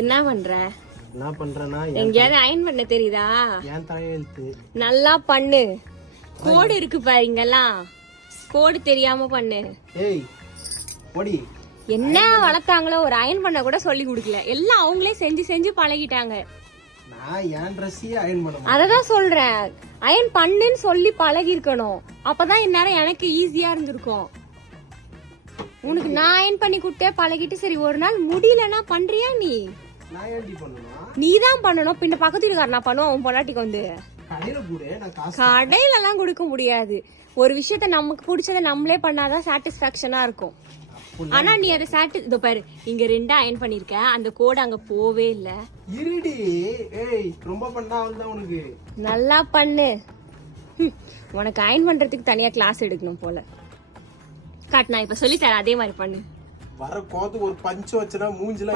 என்ன பண்ற? என்ன பண்றேன்னா எங்கயாவது அயன் பண்ண தெரியுதா? ஏன் தலையெழுத்து நல்லா பண்ணு. கோடு இருக்கு பாரு, இங்கெல்லாம் கோடு தெரியாம பண்ணு. ஏய் போடி. என்ன வளர்த்தாங்களோ, ஒரு அயன் பண்ண கூட சொல்லி கொடுக்கல. எல்லாம் அவங்களே செஞ்சு செஞ்சு பழகிட்டாங்க. நான் ஏன் ட்ரெஸ்ஸையே அயன் பண்ண மாட்டேன். அததான் சொல்றேன், அயன் பண்ணுன்னு சொல்லி பழகி இருக்கணும். அப்பதான் இந்நேரம் எனக்கு ஈஸியா இருந்திருக்கும். உனக்கு நான் அயன் பண்ணி கொடுத்தே பழகிட்டு, சரி ஒரு நாள் முடியலன்னா பண்றியா நீ? நான் ஏன்டி பண்ணணும்? நீ தான் பண்ணணும். பின்ன பக்கத்து வீட்டுக்கார நான் பண்ணுவோம், அவன் பொண்டாட்டிக்கு வந்து கடையில கூட நான் காசு கடையில எல்லாம் கொடுக்க முடியாது. ஒரு விஷயத்த நமக்கு பிடிச்சத நம்மளே பண்ணாதான் சாட்டிஸ்பாக்சனா இருக்கும். ஆனா நீ அதை இதோ பாரு, இங்க 2 அயன் பண்ணிருக்க, அந்த கோடு அங்க போவே இல்ல. இருடி. ஏய் ரொம்ப பண்ணா வந்து உனக்கு நல்லா பண்ணு. உனக்கு அயன் பண்றதுக்கு தனியா கிளாஸ் எடுக்கணும் போல. காட்டு, நான் இப்ப சொல்லி தரேன், அதே மாதிரி பண்ணு. வர கோத்து ஒரு பஞ்சு வச்சனா மூஞ்சில